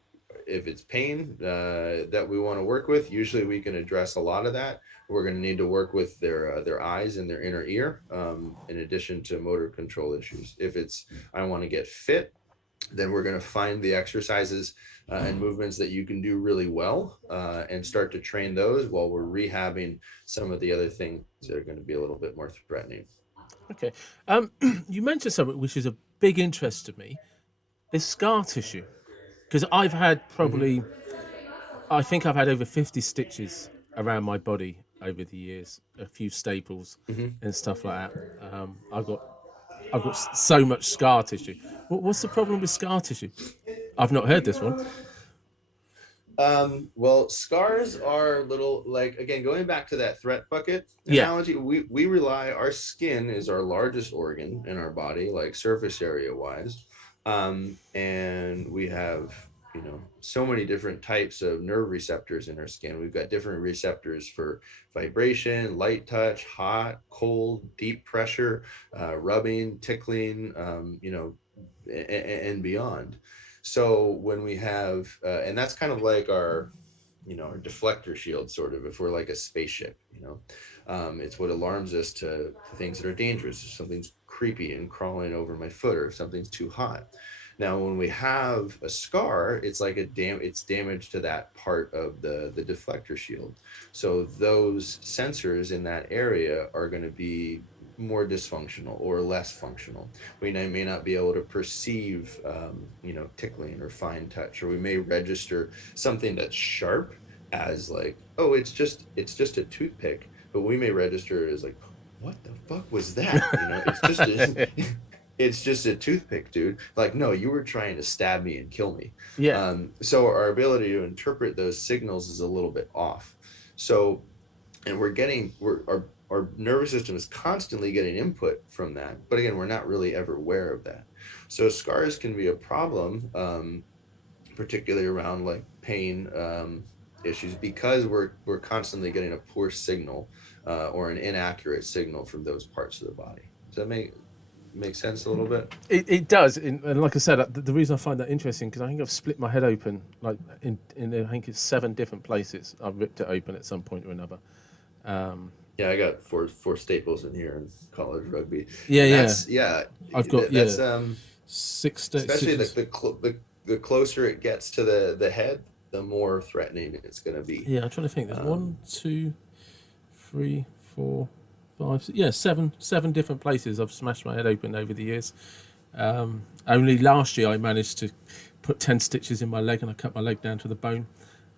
if it's pain that we want to work with, usually we can address a lot of that. We're going to need to work with their eyes and their inner ear, in addition to motor control issues. If it's, I want to get fit, then we're going to find the exercises and movements that you can do really well, and start to train those while we're rehabbing some of the other things that are going to be a little bit more threatening. Okay. You mentioned something which is a big interest to me. Is scar tissue, because I've had Mm-hmm. probably, I think I've had over 50 stitches around my body over the years, a few staples Mm-hmm. and stuff like that. I've got so much scar tissue. What's the problem with scar tissue? I've not heard this one. Well, scars are little, like, again, going back to that threat bucket Yeah. analogy, we rely, our skin is our largest organ in our body, like surface area wise. And we have, so many different types of nerve receptors in our skin. We've got different receptors for vibration, light touch, hot, cold, deep pressure, rubbing, tickling, and beyond. So when we have, and that's kind of like our deflector shield, sort of, if we're like a spaceship, it's what alarms us to things that are dangerous. If something's creepy and crawling over my foot, or if something's too hot. Now, when we have a scar, it's like it's damage to that part of the deflector shield. So those sensors in that area are going to be more dysfunctional or less functional. We may not be able to perceive, tickling or fine touch, or we may register something that's sharp as like, oh, it's just a toothpick, but we may register it as like, what the fuck was that? It's just a toothpick, dude. Like, no, you were trying to stab me and kill me. Yeah. So our ability to interpret those signals is a little bit off. So, and our nervous system is constantly getting input from that, but again, we're not really ever aware of that. So scars can be a problem, particularly around like pain issues, because we're constantly getting a poor signal, or an inaccurate signal from those parts of the body. Does that make sense a little bit? It does, and like I said, the reason I find that interesting, because I think I've split my head open like in I think it's 7 different places. I've ripped it open at some point or another. Yeah, I got four staples in here in college rugby, Yeah, and yeah. that's, yeah, I've got that's 6 especially stitches. the closer it gets to the head, the more threatening it's going to be. Yeah, I'm trying to think. There's Um, 1, 2, 3, 4, 5, 6, yeah, seven different places I've smashed my head open over the years. Only last year I managed to put 10 stitches in my leg, and I cut my leg down to the bone.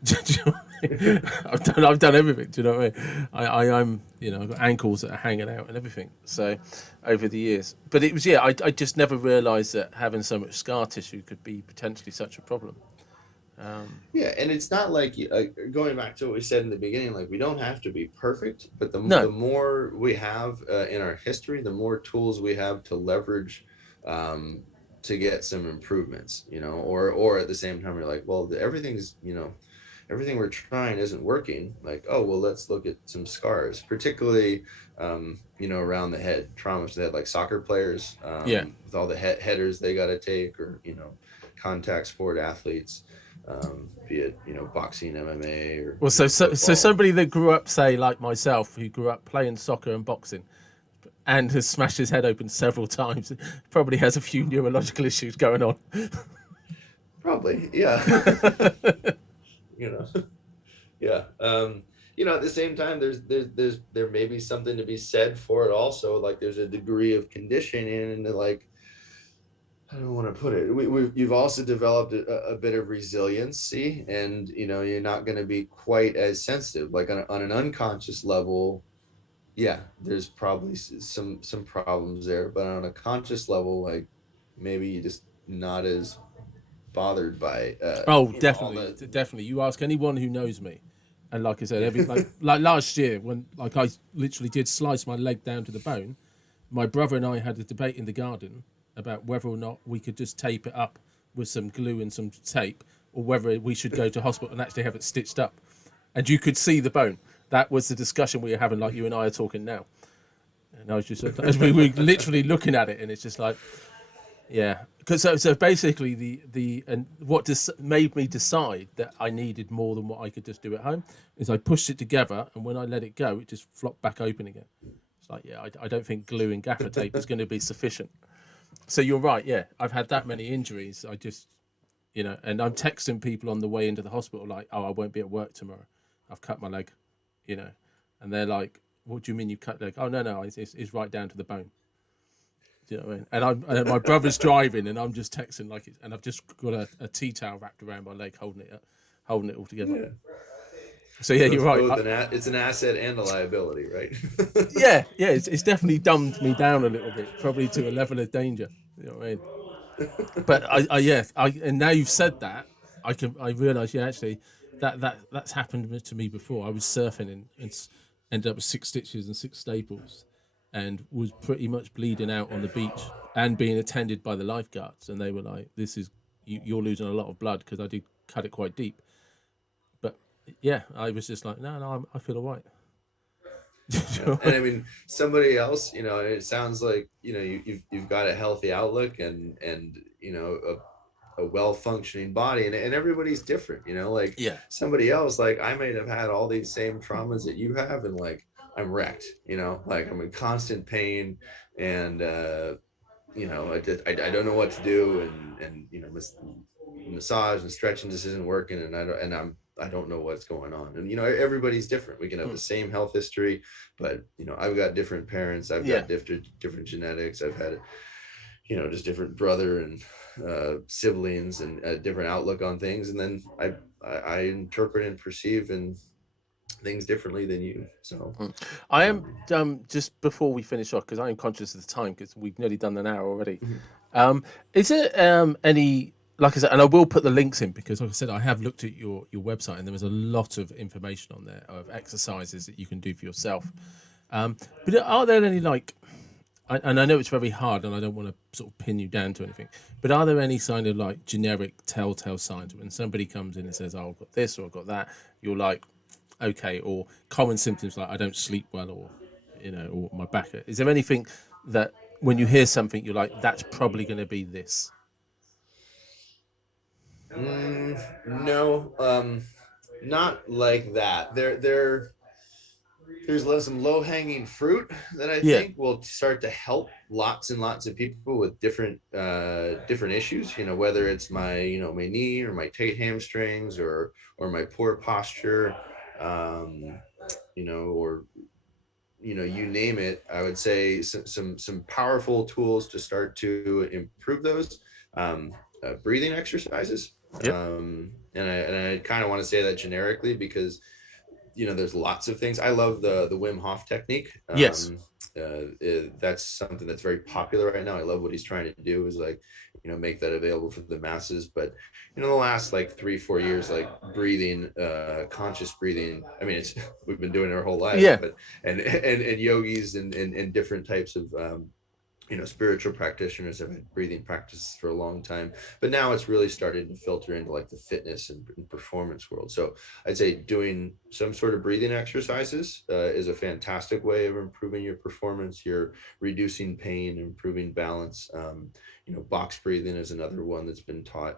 Do you know what I mean? I've done everything. Do you know what I mean? I'm I've got ankles that are hanging out and everything. So over the years, but it was, yeah, I just never realised that having so much scar tissue could be potentially such a problem. yeah, and it's not like, going back to what we said in the beginning, like, we don't have to be perfect, but the No, more we have in our history, the more tools we have to leverage, um, to get some improvements, or at the same time, you're like, well, everything we're trying isn't working. Like, oh, well, let's look at some scars, particularly, around the head, trauma to the head, like soccer players, yeah. with all the headers they got to take, or, contact sport athletes, be it, boxing, MMA, or, Well, so football. somebody that grew up, say, like myself, who grew up playing soccer and boxing, and has smashed his head open several times, probably has a few neurological issues going on. Probably, yeah. you know, yeah. At the same time, there may be something to be said for it also. Like, there's a degree of conditioning, and like, I don't want to put it. You've also developed a bit of resiliency, and you're not going to be quite as sensitive. Like on an unconscious level, yeah, there's probably some problems there, but on a conscious level, like maybe you just not as bothered by Oh, all definitely, the. definitely. You ask anyone who knows me, and like I said, every like last year when like I literally did slice my leg down to the bone. My brother and I had a debate in the garden about whether or not we could just tape it up with some glue and some tape, or whether we should go to hospital and actually have it stitched up. And you could see the bone. That was the discussion we were having, like you and I are talking now. And I was just as we were literally looking at it, and it's just like, yeah. Because so basically the and what made me decide that I needed more than what I could just do at home is I pushed it together, and when I let it go, it just flopped back open again. It's like, yeah, I don't think glue and gaffer tape is going to be sufficient. So you're right. Yeah, I've had that many injuries. I just, and I'm texting people on the way into the hospital like, oh, I won't be at work tomorrow. I've cut my leg, you know, and they're like, what do you mean you cut leg? Oh, no, it's right down to the bone. Do you know what I mean? And my brother's driving, and I'm just texting like, and I've just got a tea towel wrapped around my leg, holding it all together. Yeah. So yeah, So you're it's right. both it's an asset and a liability, right? Yeah, it's definitely dumbed me down a little bit, probably to a level of danger. You know what I mean? But and now you've said that, I realise, yeah, actually, that's happened to me before. I was surfing and ended up with 6 stitches and 6 staples, and was pretty much bleeding out on the beach and being attended by the lifeguards, and they were like, "This is you're losing a lot of blood," because I did cut it quite deep. But yeah, I was just like, no, I feel all right. Yeah. And I mean, somebody else, it sounds like you've got a healthy outlook and a well-functioning body, and everybody's different, like Yeah, somebody else, like I might have had all these same traumas that you have, and like I'm wrecked, like I'm in constant pain, and I don't know what to do, and massage and stretching just isn't working, and I don't know what's going on, and everybody's different. We can have the same health history, but I've got different parents, I've yeah. got different genetics, I've had just different brother and siblings, and a different outlook on things, and then I interpret and perceive and things differently than you. So I am just before we finish off, because I am conscious of the time, because we've nearly done an hour already. Is it any, like I said, and I will put the links in, because like I said, I have looked at your website, and there was a lot of information on there of exercises that you can do for yourself. But are there any like, and I know it's very hard, and I don't want to sort of pin you down to anything, but are there any kind of like generic telltale signs when somebody comes in and says, "Oh, I've got this or I've got that," you're like, okay, or common symptoms like I don't sleep well, or or my back? Is there anything that when you hear something you're like, that's probably going to be this? no, not like that. There's some low hanging fruit that I Yeah, think will start to help lots and lots of people with different issues. Whether it's my my knee, or my tight hamstrings, or my poor posture, or you name it. I would say some powerful tools to start to improve those. Breathing exercises. yep, And I kind of want to say that generically, because there's lots of things. I love the Wim Hof technique. yes, That's something that's very popular right now. I love what he's trying to do, is like make that available for the masses. But the last like 3-4 years, like breathing, conscious breathing, I mean, it's we've been doing it our whole lives, yeah, but and yogis and different types of spiritual practitioners have had breathing practices for a long time, but now it's really starting to filter into like the fitness and performance world. So I'd say doing some sort of breathing exercises is a fantastic way of improving your performance. You're reducing pain, improving balance. Box breathing is another one that's been taught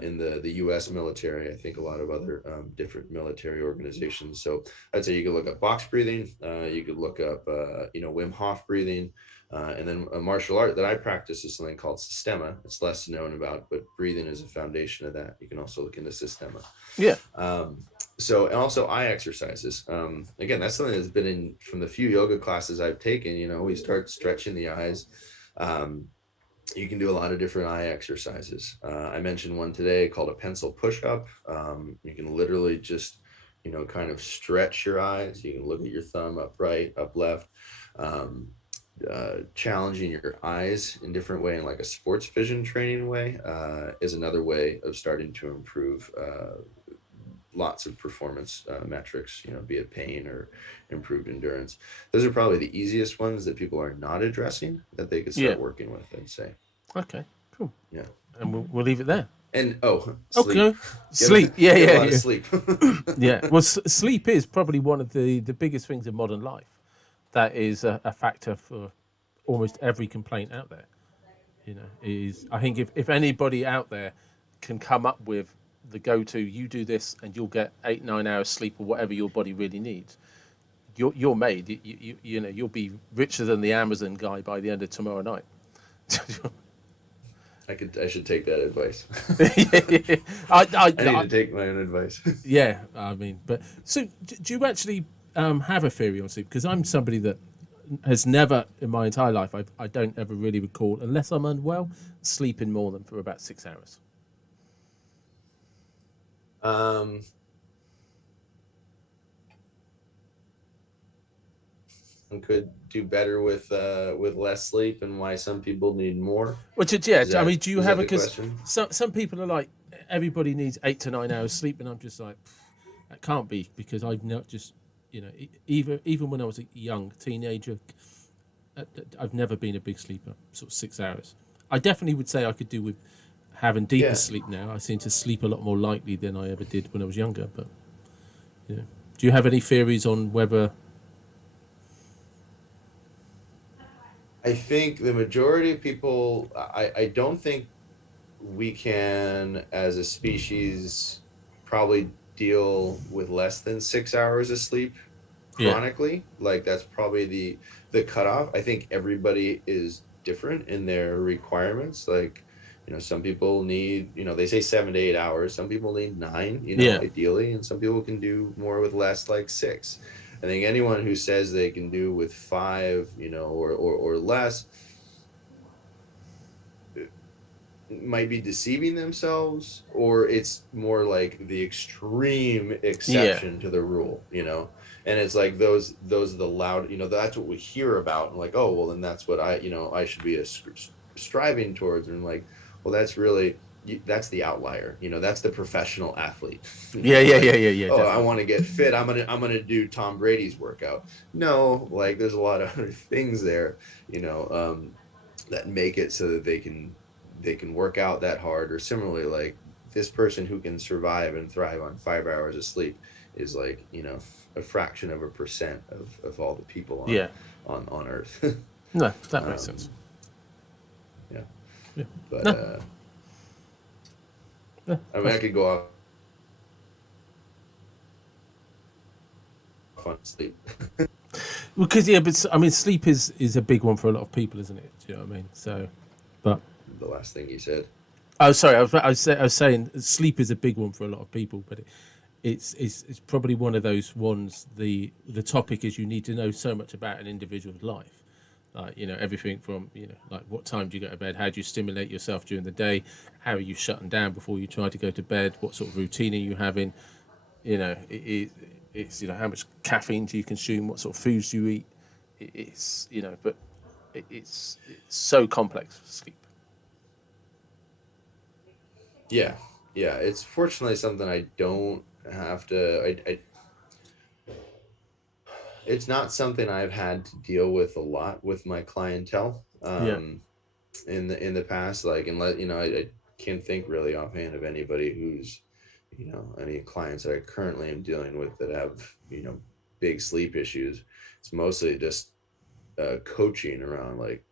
in the U.S. military. I think a lot of other different military organizations. So I'd say you could look up box breathing. You could look up Wim Hof breathing. And then a martial art that I practice is something called Sistema. It's less known about, but breathing is a foundation of that. You can also look into Sistema. yeah, And also eye exercises. Again, that's something that's been in from the few yoga classes I've taken. We start stretching the eyes. You can do a lot of different eye exercises. I mentioned one today called a pencil push-up. You can literally just, kind of stretch your eyes. You can look at your thumb up right, up left. Um, Challenging your eyes in different way, in like a sports vision training way, is another way of starting to improve lots of performance metrics, be it pain or improved endurance. Those are probably the easiest ones that people are not addressing that they could Yeah. start working with, I'd say. Okay. Cool. Yeah. And we'll leave it there. And sleep. Okay. Sleep. Yeah. Get a Yeah. lot of Yeah. sleep. Yeah. Well, sleep is probably one of the biggest things in modern life. That is a factor for almost every complaint out there. Is I think if anybody out there can come up with the go-to, you do this and you'll get 8-9 hours sleep or whatever your body really needs. You're made. You'll be richer than the Amazon guy by the end of tomorrow night. I should take that advice. I need to I, take my own advice. yeah, I mean, but so do you actually have a theory on sleep? Because I'm somebody that has never in my entire life, I don't ever really recall, unless I'm unwell, sleeping more than for about 6 hours. um, could do better with less sleep, and why some people need more. Which is, yeah, Is I that mean, do you is have that it? the Because question? some people are like, everybody needs 8 to 9 hours sleep, and I'm just like, that can't be, because I've not just, even when I was a young teenager, I've never been a big sleeper, sort of 6 hours. I definitely would say I could do with having deeper Yeah. sleep now. I seem to sleep a lot more lightly than I ever did when I was younger. But do you have any theories on whether? I think the majority of people, I don't think we can, as a species, probably deal with less than 6 hours of sleep Yeah, chronically. Like that's probably the cutoff. I think everybody is different in their requirements. Like, some people need, they say 7 to 8 hours. Some people need nine, yeah, ideally, and some people can do more with less, like 6. I think anyone who says they can do with 5, or less, might be deceiving themselves, or it's more like the extreme yeah, exception to the rule. And it's like those are the loud, that's what we hear about, and like, oh well, then that's what I should be striving towards. And like, well, that's the outlier. That's the professional athlete. yeah, yeah, yeah, Like, yeah, yeah, oh, I definitely. want to get fit, I'm gonna do Tom Brady's workout. No, like there's a lot of other things there, that make it so that they can work out that hard. Or similarly, like this person who can survive and thrive on 5 hours of sleep is like, a fraction of a percent of all the people on Yeah, on earth. no, that makes sense. um yeah. Yeah, But no, no, I mean, I could go off on sleep. because but I mean, sleep is a big one for a lot of people, isn't it? Do you know what I mean? So, but The last thing you said. oh, sorry, I was saying sleep is a big one for a lot of people, but it's probably one of those ones. The topic is you need to know so much about an individual's life, like everything from like what time do you go to bed, how do you stimulate yourself during the day, how are you shutting down before you try to go to bed, what sort of routine are you having, it's how much caffeine do you consume, what sort of foods do you eat, it's but it's so complex, sleep. Yeah. Yeah, it's fortunately something I don't have to. It's not something I've had to deal with a lot with my clientele, Yeah, in the past. Like, and I can't think really offhand of anybody who's, any clients that I currently am dealing with that have, big sleep issues. It's mostly just coaching around, like,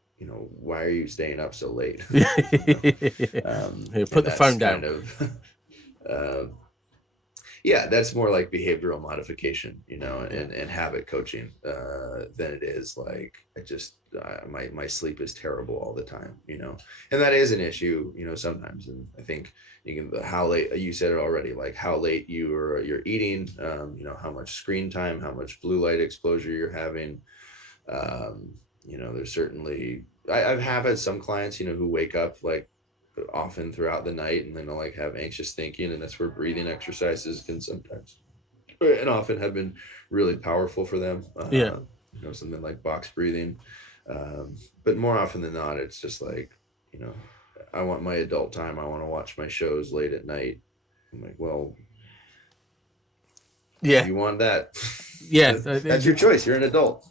why are you staying up so late? yeah. And Put the that's phone down. kind of uh, yeah, that's more like behavioral modification, Yeah. and habit coaching, than it is like, my sleep is terrible all the time, and that is an issue, sometimes. And I think you can, how late, you said it already, like how late you're eating, how much screen time, how much blue light exposure you're having, um, there's certainly, I've had some clients, who wake up like often throughout the night, and then they'll like have anxious thinking, and that's where breathing exercises can sometimes and often have been really powerful for them. Yeah. Something like box breathing. But more often than not, it's just like, I want my adult time. I want to watch my shows late at night. I'm like, well, Yeah. you want that. Yeah. That's your choice. You're an adult,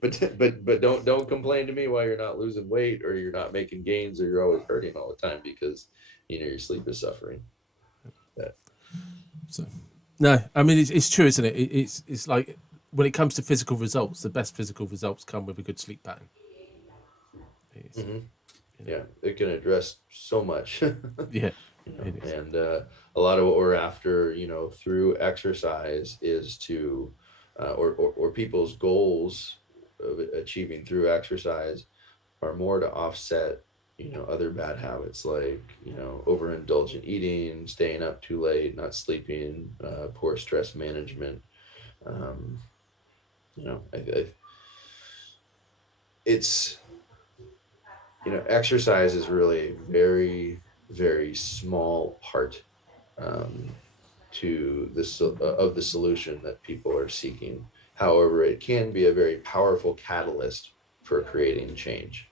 but don't complain to me why you're not losing weight, or you're not making gains, or you're always hurting all the time because, your sleep is suffering. So, no, I mean, it's true, isn't it? It's like, when it comes to physical results, the best physical results come with a good sleep pattern. Yeah, it can address so much. Yeah. And a lot of what we're after, through exercise is to, or people's goals of achieving through exercise are more to offset, other bad habits like, overindulgent eating, staying up too late, not sleeping, poor stress management. It's, exercise is really a very, very small part to this of the solution that people are seeking. However, it can be a very powerful catalyst for creating change.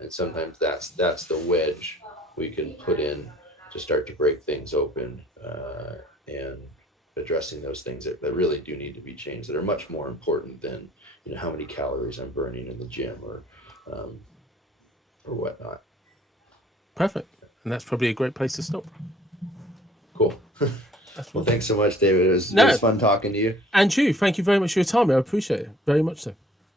And sometimes that's the wedge we can put in to start to break things open, and addressing those things that really do need to be changed, that are much more important than, how many calories I'm burning in the gym or whatnot. Perfect. And that's probably a great place to stop. Cool. Well, thanks so much, David. It was fun talking to you. And you, thank you very much for your time. I appreciate it very much so.